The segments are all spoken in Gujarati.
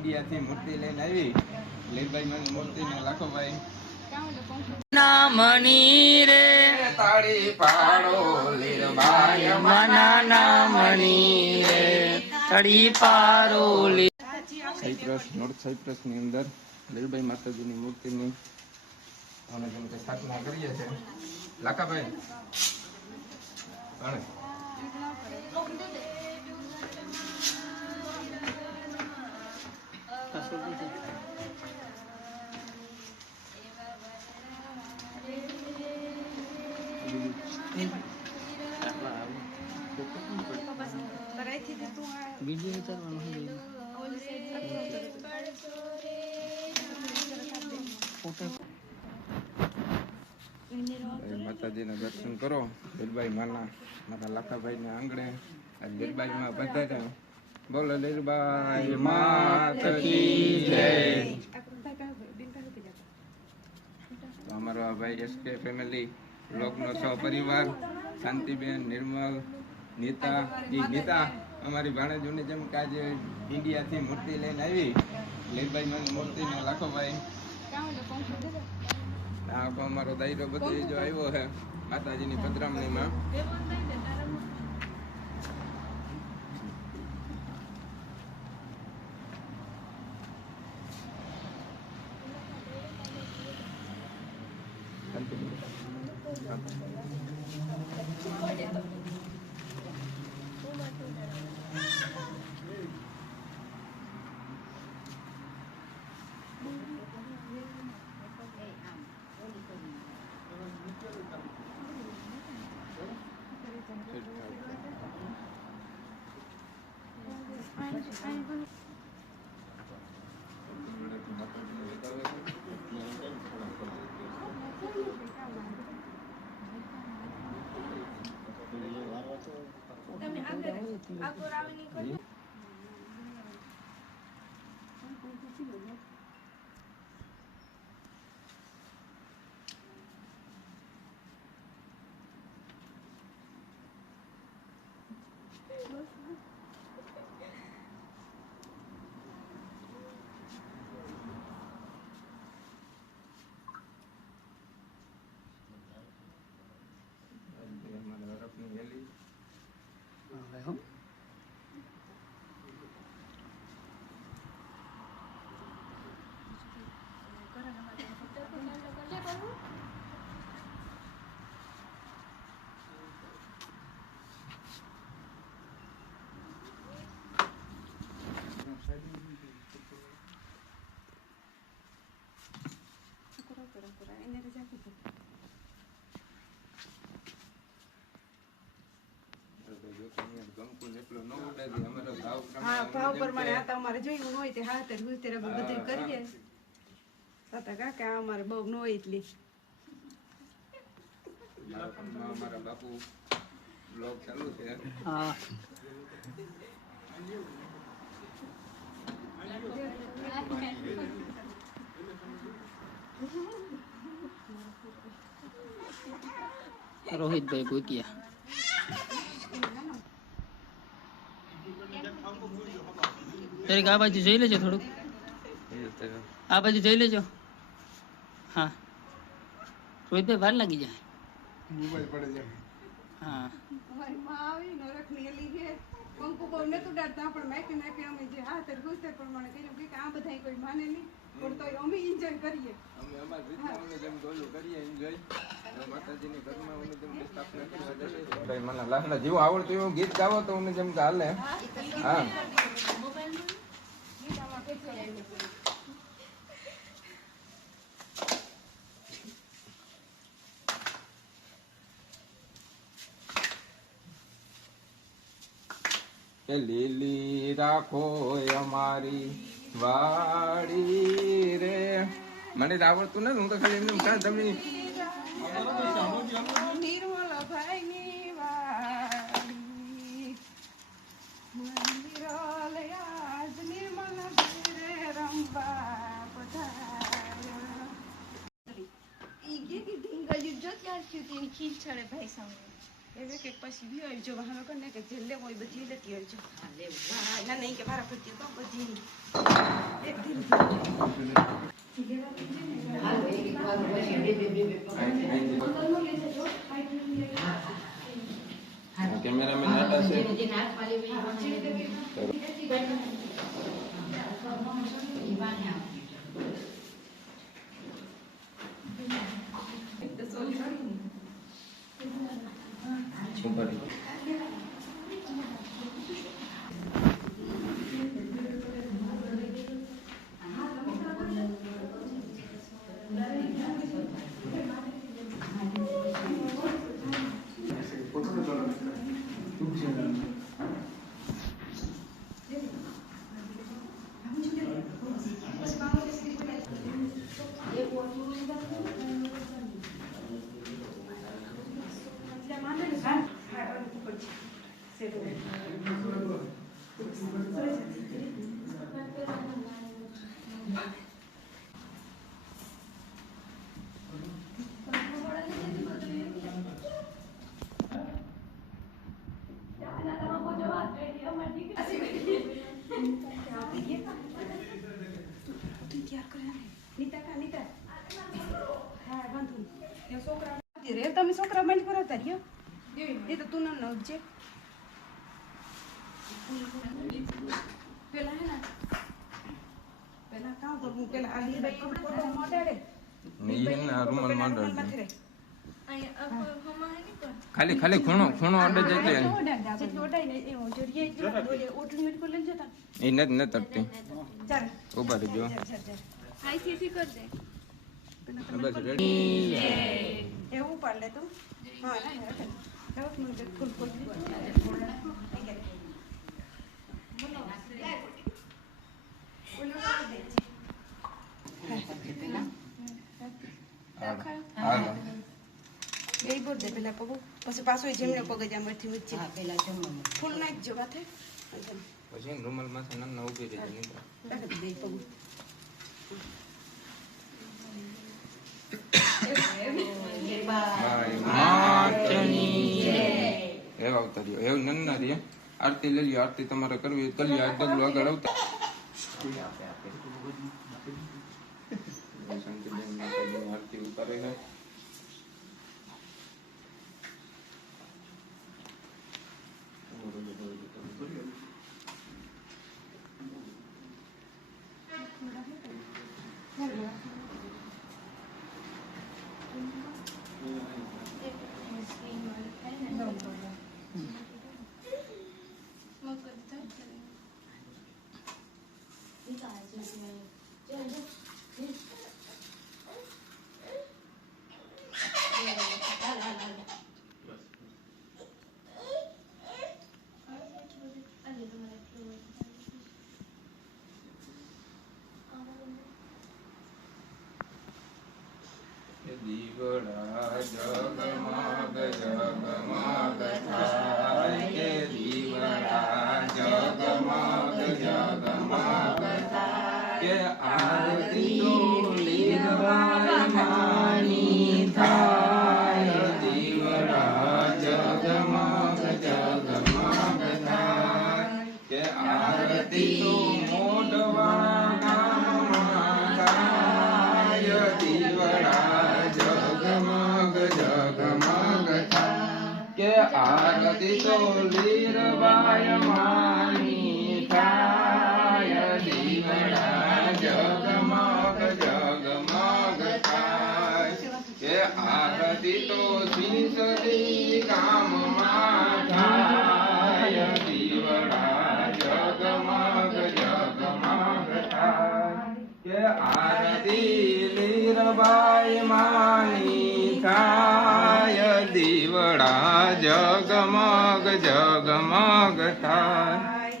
ઇન્ડિયાથી મૂર્તિ લઈને આવી. લીલભાઈ મને મૂર્તિ ને લાખોભાઈ નામણી રે તાળી પાડો લીલભાઈ મના મણી રે તળી પારો લે. સાયપ્રસ નોર્થ સાયપ્રસ ની અંદર લીલભાઈ માતાજીની મૂર્તિની અમે જેમ કે સ્થાપના કરીએ છીએ. લાખાભાઈ બીજું વિચારવાનું માતાજીના દર્શન કરો. લીલભાઈ માના મારા લાખાભાઈ ને આંગણે લીલબાઈ માં બધા બોલો લીલબાઈ માત કી જય. તો અમારો આ ભાઈ એસકે ફેમિલી બ્લોગનો સહપરિવાર શાંતિબેન, નિર્મલ, નીતા અમારી ભાણેજોની જેમ કે આજે ઇન્ડિયાથી મૂર્તિ લઈને આવી. લીલભાઈ મને મૂર્તિ ને લાખોભાઈ આખો અમારો દાયરો બધો જો આવ્યો છે માતાજીની પધરામણીમાં. ભાવ પ્રમાણે આ તો અમારે જોયું હોય તે હા બધું કરીએ. કાકા અમારે બહુ ન હોય એટલી અમારા બાપુ બ્લોગ ચાલુ છે. હા રોહિતભાઈ ભૂતિયા આ બાજુ જોઈ લેજો, થોડુંક આ બાજુ જોઈ લેજો. હા રોહિતભાઈ વાર લાગી જાય. હા અમારી માં આવી નરકની એલી છે કંકુ બહુ નતું ડાડતા પણ મેકી મેકી અમે જે હા તે ગુસ્સે પ્રમાણે કર્યું કે આ બધા કોઈ માને નહીં પણ તો અમે એન્જોય કરીએ. અમે અમારી રીતના અમે જેમ ગોલું કરીએ એન્જોય. માતાજીની ઘરમાં અમે જેમ સ્થાપના કરવા જઈએ. ભાઈ મને લાખના જેવું આવડતું એવું ગીત ગાવો તો અમે જેમ કે હાલે. હા લીલી રાખો અમારી વાડી રે. મને તો આવડતું નથી, હું તો ખાલી એમને તમે નિર્મલ ભાઈ ની વાડી મંદિર આજ નિર્મલ ઘરે રંબા પધાર્યા. ઈ કે ઢીંગલી જો ત્યાં સુધી ખીચ છડે ભાઈ સામે એવે કે પછી બી આવજો વાહનો કરીને કે જે લેવો હોય બધી લેતી આવજો. ના નહીં કે મારા પ્રત્યે તો બધી કેમેરામેન આટા છે. ઉભા રહી. તમે છોકરા બંધ કરો તારી એ તો તું ના નવજે પેલા હે ને પેલા કામ કરું પેલા આ લીધા કપડા મોટાડે નહીં ના રૂમાલ માંડો નથી ખાલી ખાલી ખૂણો અડે જાય એ નથી તરતી. ઉભા રહેજો. બસ રેડી. એવું પાડ લે તું હા ફૂલ ફૂલ બે બોલ દે પેલા પગું પછી પાછો જેમને પગ જ આમાંથી વચ્ચે ફૂલ નાખજો માથે પછી રૂમાલ માથે નાના ઉભી રહેજો નહીં બે પગું એવું નન્ના રે આરતી લઈ લ્યો. આરતી તમારે કરવી કરી લ્યો. ડગલું આગળ આવતા આરતી ઉતારે છે. દીવડા જગમગ જગમગ થાય કે દીવડા જગમગ જગમગ થાય કે આરતી લીલવાણી થાય દીવડા જગમગ જગમગ થાય કે આરતી મોઢવા ગામમાં થાય દીવડા જગમગ જગમગ થાય કે આરતી તો લીરવાય માની થાય દીવડા જગમગ જગમગ થાય કે આરતી તો શીશડી ગામમાં થાય દીવડા જગમગ જગમગ થાય કે આરતી લીરબાઈ માની થાય દીવડા જગમગ જગમગ થાય.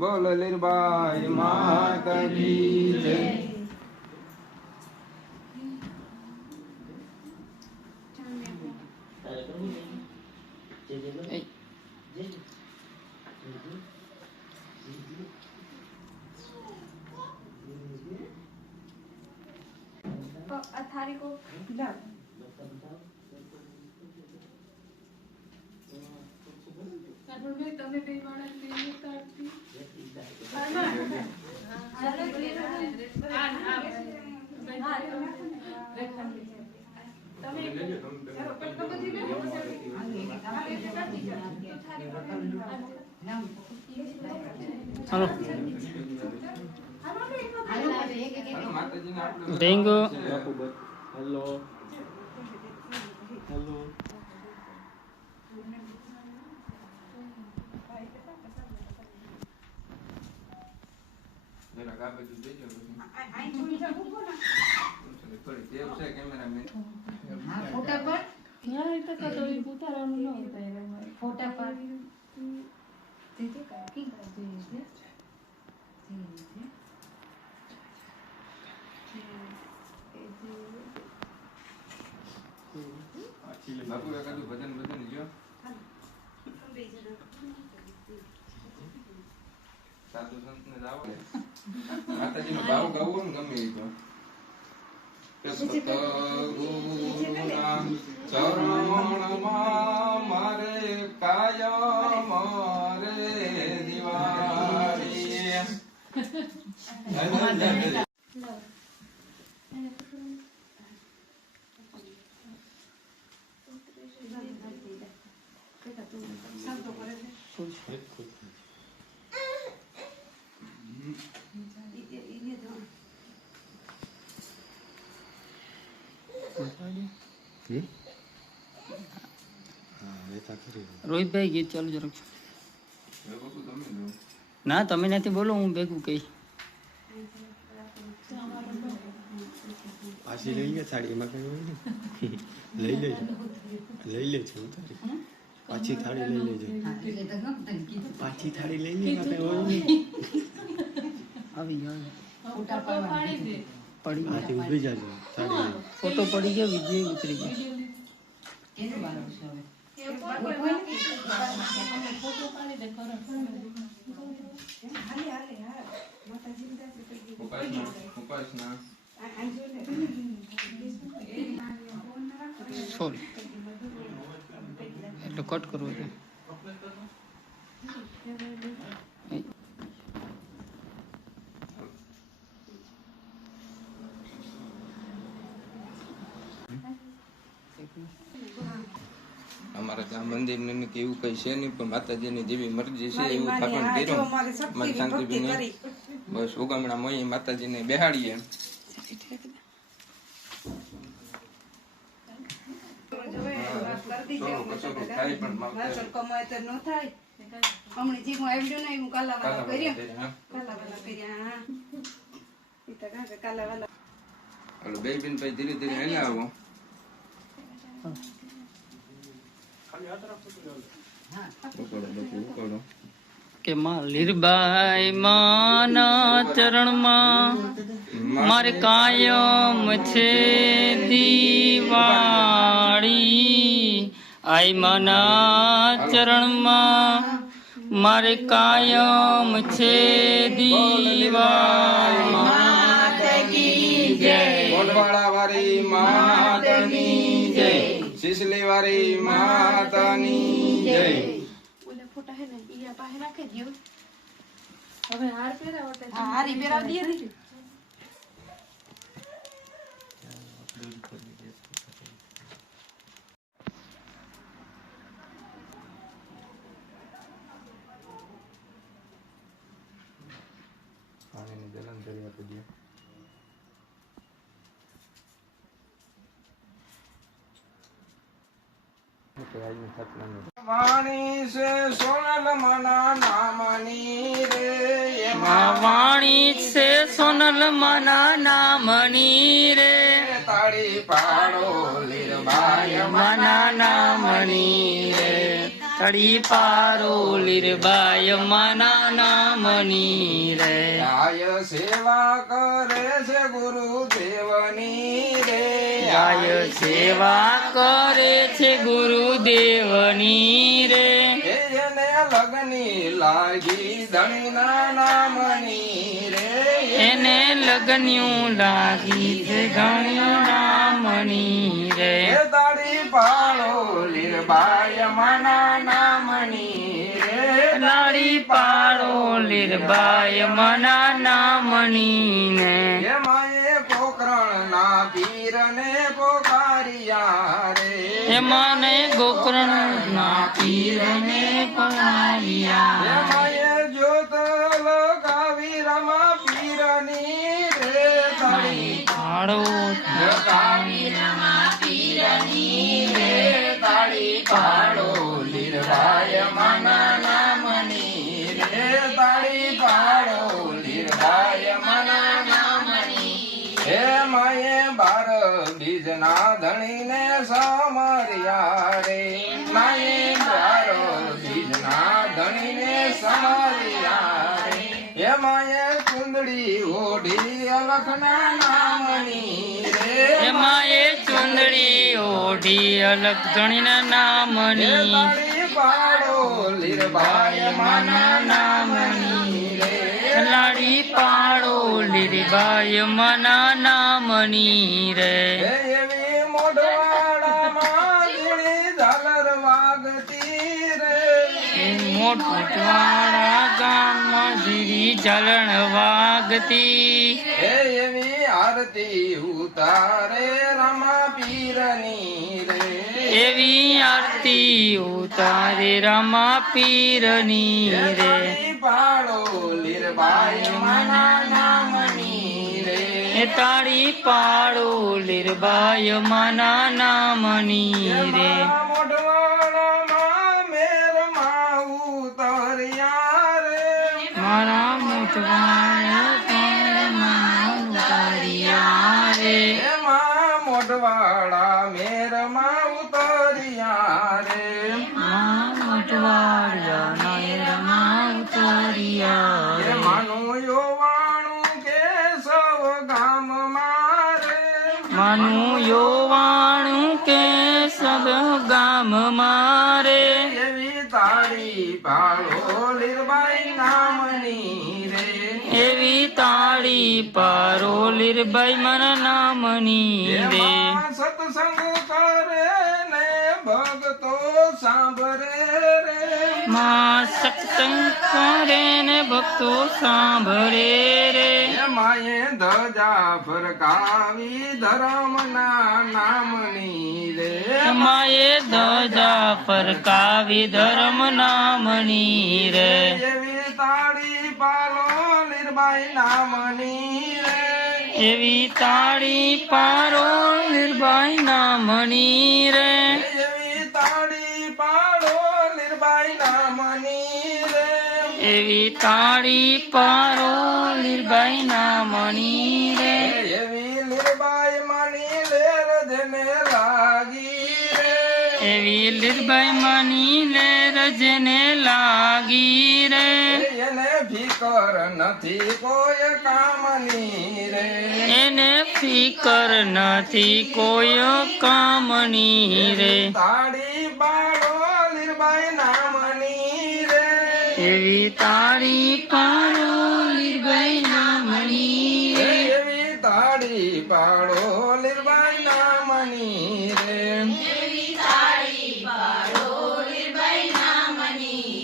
બોલો લીરબાઈ માતા કી જય. थारी को ला તમે બે માણસ લઈને ઉતારતી હાલો માતાજીને આપણે ડેન્ગુ હેલો હેલો જરાક આ બાજુ જોઈજો પછી. થોડી ટેવ છે કેમેરામેન. ફોટા પર ફોટા પર બાપુ એકાદું ભજન ભજન જો સાધુ સંત ને જાવ માતાજીનો ભાવ ગાવો ને ગમે એ તો સતગુરુના ચરણમાં મારે કાયમ રે દિવાળી રોહિતભાઈ ગીત ચાલુ જરાક બાપુ તમે જો ના તમે નથી બોલો હું ભેગું કહી પાછી લઈ ગયા સાડી એમાં કઈ હોય ને લઈ લેજો ઉતારી પાછી થાળી લઈ લેજો પાછી થાળી લઈ લે એમાં કઈ હોય નહીં આવી ગયો પડી આથી ઊભી જાજો સાડી લઈ ફોટો પડી ગયો વિજય ઉતરી ગયો ઉપાસના સોરી એટલે કટ કરવો છે અમારા ત્યાં મંદિર ને કે એવું કઈ છે નહીં પણ માતાજીની જેવી મરજી છે એવું થાપણ કર્યો મારી શાંતિબેન બસ ઉગામણા મોઈ માતાજીને બેહાડીએ થાય પણ બે બેન પછી ધીરે ધીરે હેલા આવો ઉકાળો કે માં લીરબાઈ માના ચરણમાં મારે કાયમ છે દિવાળી આઈ માના ચરણમાં મારે કાયમ છે દિવાળી જય ગોડવાળા વાળી માતાની જય સિસલી વાળી માતાની જય હારી પહેરાવી દે પાણીની જલન કરી આપી દે વાણી છે સોનલ મના નામની રે માં વાણી છે સોનલ મના નામની રે તાળી પાડો લીરબાઈ મના નામની રે તળી પારો લીરબાઈ મના નામની રે આય સેવા કરે છે ગુરુદેવની રે આય સેવા કરે છે ગુરુદેવની રે એને લગની લાગી ધણીના નામની રે એને લગન્યું લાગી છે ઘણ્યું નામની રે તાળી પાડો લીરબાઈ મના નામની રે લાડી પાડો લીરબાઈ મના નામની ને એમાં એ પોકરણ ના મને ગોકર્ણ ના પીરને પરણાવ્યા એમાએ જ્યોત લગાવી રમા પીરની રે તાળી પાડો લગાવી રમા પીરની રે તાળી પાડો લીરબાઈ માના નામની રે તાળી પાડો લીરબાઈ માના નામની હે માએ બાર બીજના ધણીને સમર્યા રે માએ બાર બીજના ધણીને સમર્યા રે હે માએ ચુંદડી ઓઢી અલખના નામની રે એમાં એ ચુંદડી ઓઢી અલગ ધણીના નામની તાળી પાડો લીરબાઈ માના નામની રે લાડી પાડો લીરીબાઈ મના નામની રે હે એવી મોઢવાડામાં ઝીણી ઝાલર વાગતી રે મોટવાડા ગામમાં જીરી ચલણ વાગતી હે એવી આરતી ઉતારે રમા પીરની રે એવી આરતી ઉતારે રમા પીરની રે તાળી પાડો લીરબાઈ માના નામની રે એ તાળી પાડો લીરબાઈ મના નામની રે મોઢવાડામાં મેરમાં ઉતર્યા રે મારા મોટવાડા ઉતાર્યા રે એમાં મોઢવાડા મેરમાં ઉતર્યા રે મોટવાડિયા નાયરમાં ઉતાર્યા એ રે માનું યોવાણું કે સૌ ગામ મારે માનું યોવાણું કે સબ ગામ મારે એવી તાળી પાડો લીરબાઈ નામની રે એવી તાળી પારો લીરબાઈ મના નામની રે એમાં સત્સંગ કરે ને ભગતો સાંભળે રે માં સત્સંગ કરે ને ભક્તો સાંભળે રે એમાએ ધજા ફરકાવી ધર્મના નામની રે માએ ધજા ફરકાવી ધર્મ નામની રે એવી તાળી પાલો લીરબાઈ નામની રે એવી તાળી પારો લીરબાઈ નામની રે એવી તાળી પાડો લીરબાઈ નામની રે એવી તાળી પારો લીરબાઈ નામની રે એવી લીરબાઈ માની લેર જેને લાગી રે એવી લીરબાઈ માની લે રજને લાગી રે એને ફિકર નથી કોઈ કામની રે એને ફિકર નથી કોઈ કામની રે તાળી પાડો લીરબાઈ નામની રે એવી તાળી પારો લીરબાઈ નામની રે એવી તાળી પાડો લીરબાઈ નામની રે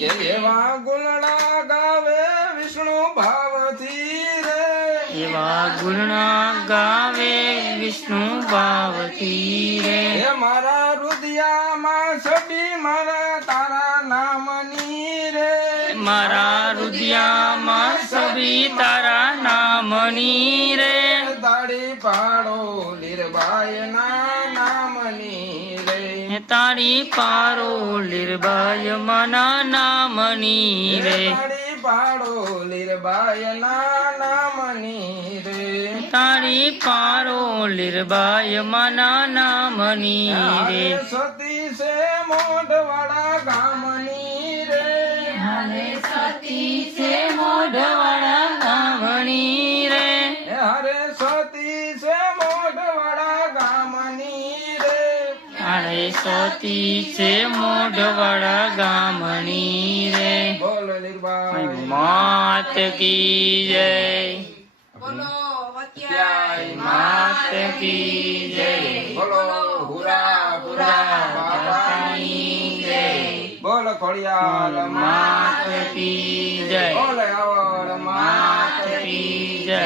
કે એવા ગુલડા ગાવે વિષ્ણુ ભાવથી રે એવા ગુણના ગાવે વિષ્ણુ ભાવથી રે હે મારા રુદિયામાં છબી મારા તારા નામની રે મારા રુદિયામાં સબી તારા નામની રે તાળી પાડો લીરબાઈ ના નામની રે તાળી પારો લીરબાઈ મના નામની રે તાળી પાડો લીરબાઈ ના નામની રે તાળી પારો લીરબાઈ મના નામની રે સતી છે મોઢવાડા ગામની રે સતી છે મોઢવાડા ગામની રે હરે સતી છે મોઢવાડા ગામની રે અરે સતી છે મોઢવાડા ગામની રે બોલ લીરબાઈ માત કી જય બોલો ત્યાંય માત કી જય બોલો હુરા હુરા બાપાની જય બોલ ખોડિયાર માત કી જય બોલ આવડ માત કી જય